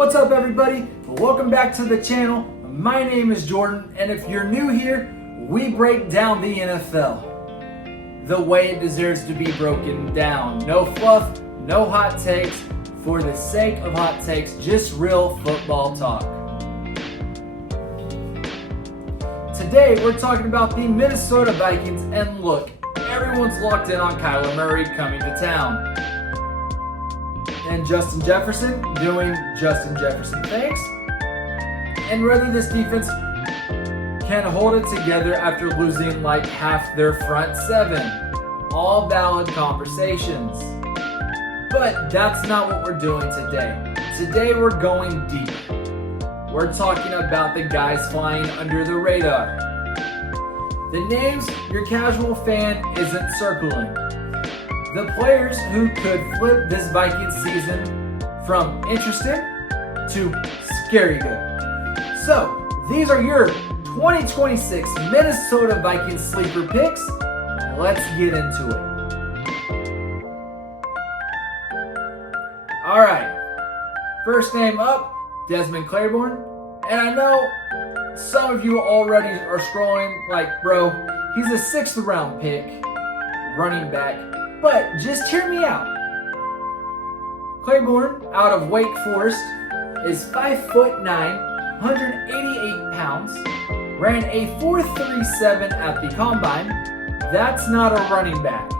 What's up, everybody? Welcome back to the channel. My name is Jordan, and if you're new here, we break down the NFL the way it deserves to be broken down. No fluff, no hot takes. For the sake of hot takes, just real football talk. Today, we're talking about the Minnesota Vikings, and look, everyone's locked in on Kyler Murray coming to town. And Justin Jefferson doing Justin Jefferson things. And whether this defense can hold it together after losing like half their front seven. All valid conversations. But that's not what we're doing today. Today we're going deep. We're talking about the guys flying under the radar. The names your casual fan isn't circling. The players who could flip this Vikings season from interesting to scary good. So, these are your 2026 Minnesota Vikings sleeper picks. Let's get into it. Alright, first name up, Desmond Claiborne. And I know some of you already are scrolling like, bro, he's a 6th round pick, running back. But just hear me out. Claiborne, out of Wake Forest, is 5'9", 188 pounds, ran a 4.37 at the combine. That's not a running back.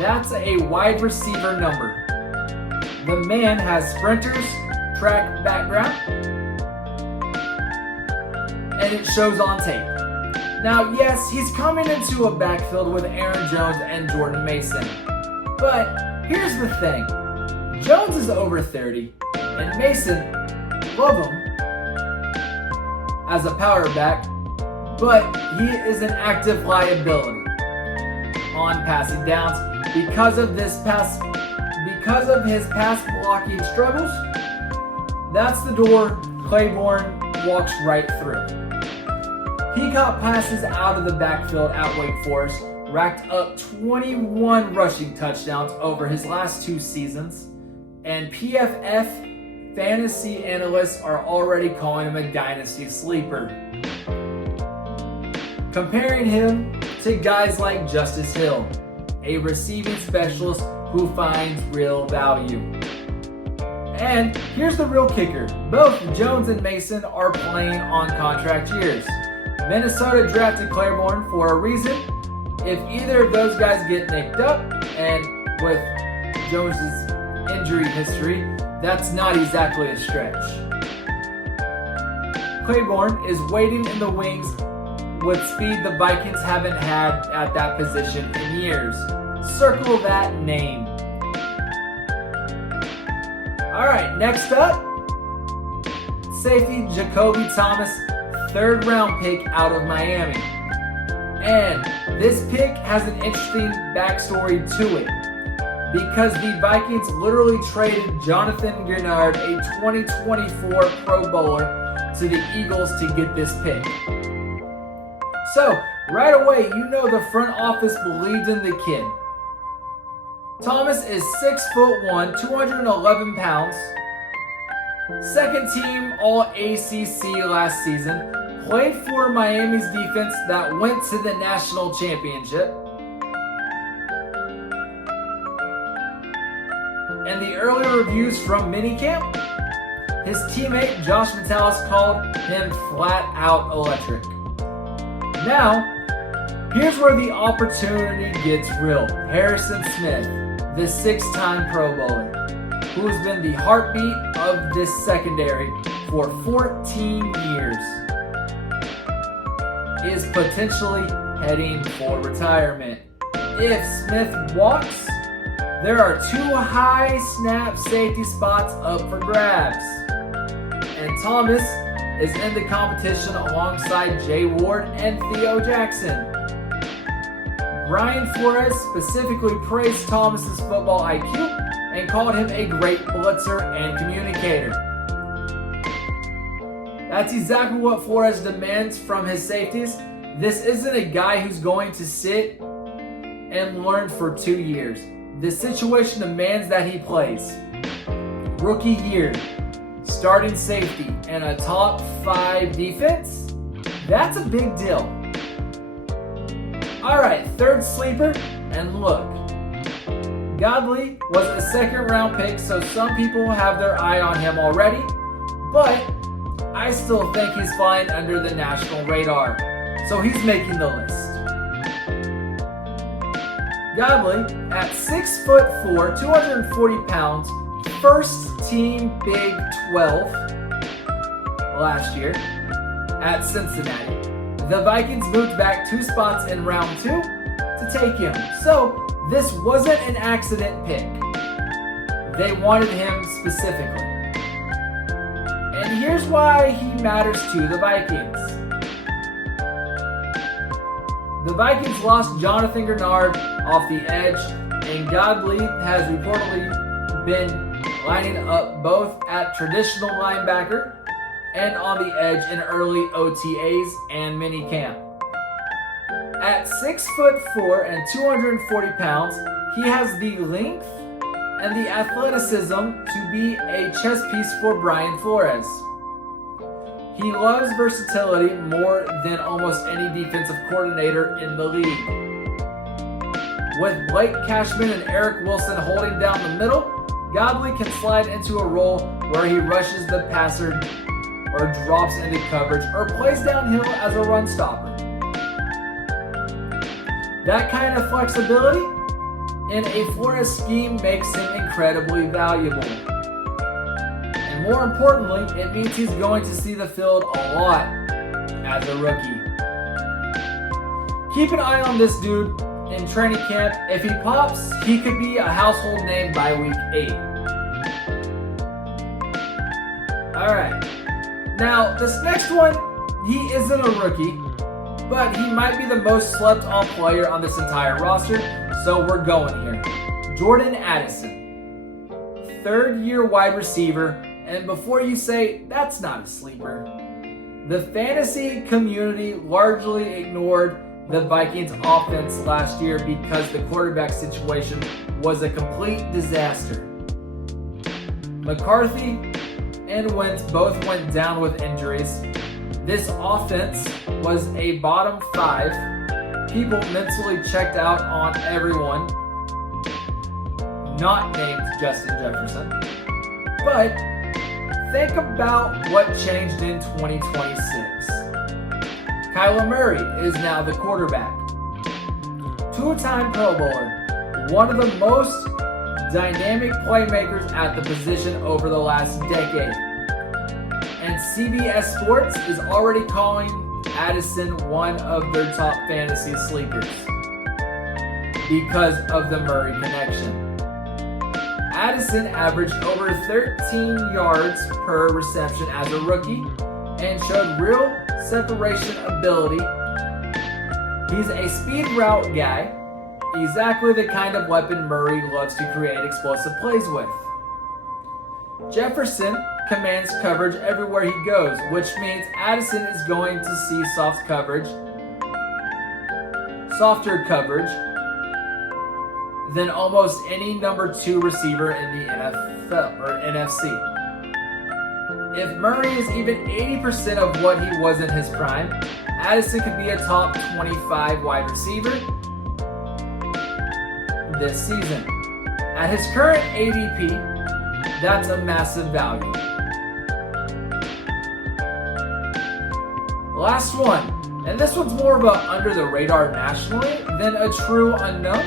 That's a wide receiver number. The man has sprinter's track background, and it shows on tape. Now, yes, he's coming into a backfield with Aaron Jones and Jordan Mason. But here's the thing. Jones is over 30, and Mason, love him as a power back, but he is an active liability on passing downs because of his pass blocking struggles. That's the door Claiborne walks right through. He caught passes out of the backfield at Wake Forest, racked up 21 rushing touchdowns over his last 2 seasons, and PFF fantasy analysts are already calling him a dynasty sleeper, comparing him to guys like Justice Hill, a receiving specialist who finds real value. And here's the real kicker. Both Jones and Mason are playing on contract years. Minnesota drafted Claiborne for a reason. If either of those guys get nicked up, and with Jones's injury history, that's not exactly a stretch. Claiborne is waiting in the wings with speed the Vikings haven't had at that position in years. Circle that name. Alright, next up, safety Jacoby Thomas, 3rd round pick out of Miami. And this pick has an interesting backstory to it because the Vikings literally traded Jonathan Grenard, a 2024 Pro Bowler, to the Eagles to get this pick. So, right away, you know the front office believed in the kid. Thomas is 6'1", 211 pounds, 2nd team All-ACC last season, played for Miami's defense that went to the national championship. And the early reviews from minicamp, his teammate Josh Metellus called him flat out electric. Now, here's where the opportunity gets real. Harrison Smith, the 6-time Pro Bowler, who has been the heartbeat of this secondary for 14 years, is potentially heading for retirement. If Smith walks, there are 2 high snap safety spots up for grabs. And Thomas is in the competition alongside Jay Ward and Theo Jackson. Brian Flores specifically praised Thomas's football IQ and called him a great blitzer and communicator. That's exactly what Flores demands from his safeties. This isn't a guy who's going to sit and learn for 2 years. The situation demands that he plays. Rookie year, starting safety, and a top 5 defense, that's a big deal. Alright, third sleeper, and look. Godley was a second-round pick, so some people have their eye on him already, but I still think he's flying under the national radar, so he's making the list. Godley, at 6'4", 240 pounds, first team Big 12 last year at Cincinnati. The Vikings moved back 2 spots in round 2 to take him, so this wasn't an accident pick. They wanted him specifically. And here's why he matters to the Vikings. The Vikings lost Jonathan Grenard off the edge, and Godley has reportedly been lining up both at traditional linebacker and on the edge in early OTAs and minicamp. At 6'4" and 240 pounds, he has the length and the athleticism to be a chess piece for Brian Flores. He loves versatility more than almost any defensive coordinator in the league. With Blake Cashman and Eric Wilson holding down the middle, Godley can slide into a role where he rushes the passer or drops into coverage or plays downhill as a run stopper. That kind of flexibility in a Flores scheme makes him incredibly valuable. And more importantly, it means he's going to see the field a lot as a rookie. Keep an eye on this dude in training camp. If he pops, he could be a household name by week 8. Alright, now this next one, he isn't a rookie, but he might be the most slept on player on this entire roster, so we're going here. Jordan Addison, 3rd-year wide receiver, and before you say, that's not a sleeper, the fantasy community largely ignored the Vikings offense last year because the quarterback situation was a complete disaster. McCarthy and Wentz both went down with injuries. This offense was a bottom 5. People mentally checked out on everyone, not named Justin Jefferson. But think about what changed in 2026. Kyler Murray is now the quarterback. 2-time Pro Bowler, one of the most dynamic playmakers at the position over the last decade. And CBS Sports is already calling Addison one of their top fantasy sleepers because of the Murray connection. Addison averaged over 13 yards per reception as a rookie and showed real separation ability. He's a speed route guy, exactly the kind of weapon Murray loves to create explosive plays with. Jefferson commands coverage everywhere he goes, which means Addison is going to see softer coverage than almost any number 2 receiver in the NFL or NFC. If Murray is even 80% of what he was in his prime, Addison could be a top 25 wide receiver this season. At his current ADP, that's a massive value. Last one, and this one's more of a under the radar nationally than a true unknown.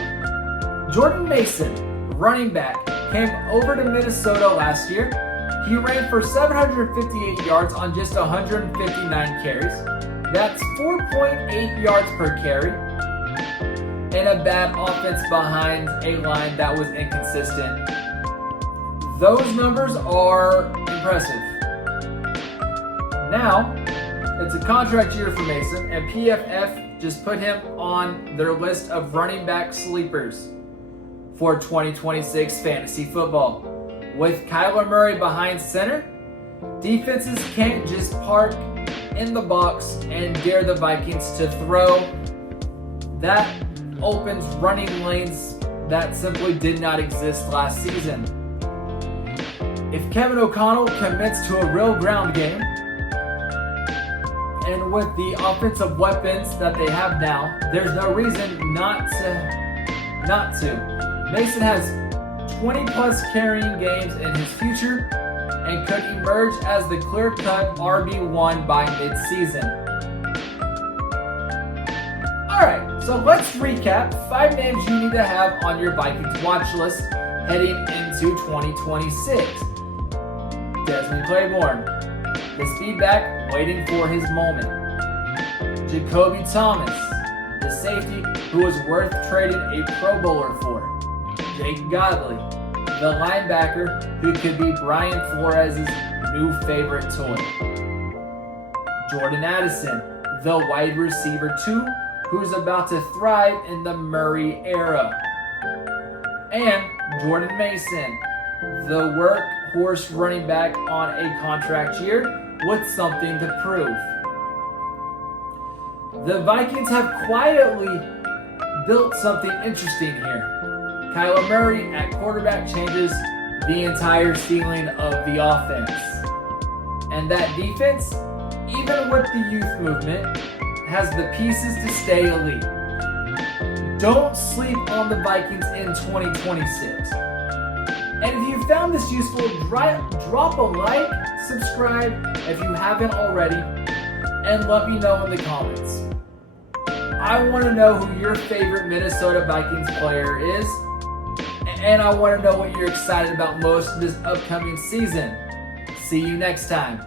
Jordan Mason, running back, came over to Minnesota last year. He ran for 758 yards on just 159 carries. That's 4.8 yards per carry. And a bad offense behind a line that was inconsistent. Those numbers are impressive. Now, it's a contract year for Mason, and PFF just put him on their list of running back sleepers for 2026 fantasy football. With Kyler Murray behind center, defenses can't just park in the box and dare the Vikings to throw. That opens running lanes that simply did not exist last season. If Kevin O'Connell commits to a real ground game, and with the offensive weapons that they have now, there's no reason not to. Mason has 20 plus carrying games in his future and could emerge as the clear-cut RB1 by mid-season. Alright, so let's recap 5 names you need to have on your Vikings watch list heading into 2026. Desmond Claiborne, the speedback waiting for his moment. Jacoby Thomas, the safety who was worth trading a Pro Bowler for. Jake Godley, the linebacker who could be Brian Flores' new favorite toy. Jordan Addison, the wide receiver 2 who's about to thrive in the Murray era. And Jordan Mason, the workhorse running back on a contract year with something to prove. The Vikings have quietly built something interesting here. Kyler Murray at quarterback changes the entire ceiling of the offense. And that defense, even with the youth movement, has the pieces to stay elite. Don't sleep on the Vikings in 2026. And if you found this useful, drop a like, subscribe if you haven't already, and let me know in the comments. I want to know who your favorite Minnesota Vikings player is, and I want to know what you're excited about most this upcoming season. See you next time.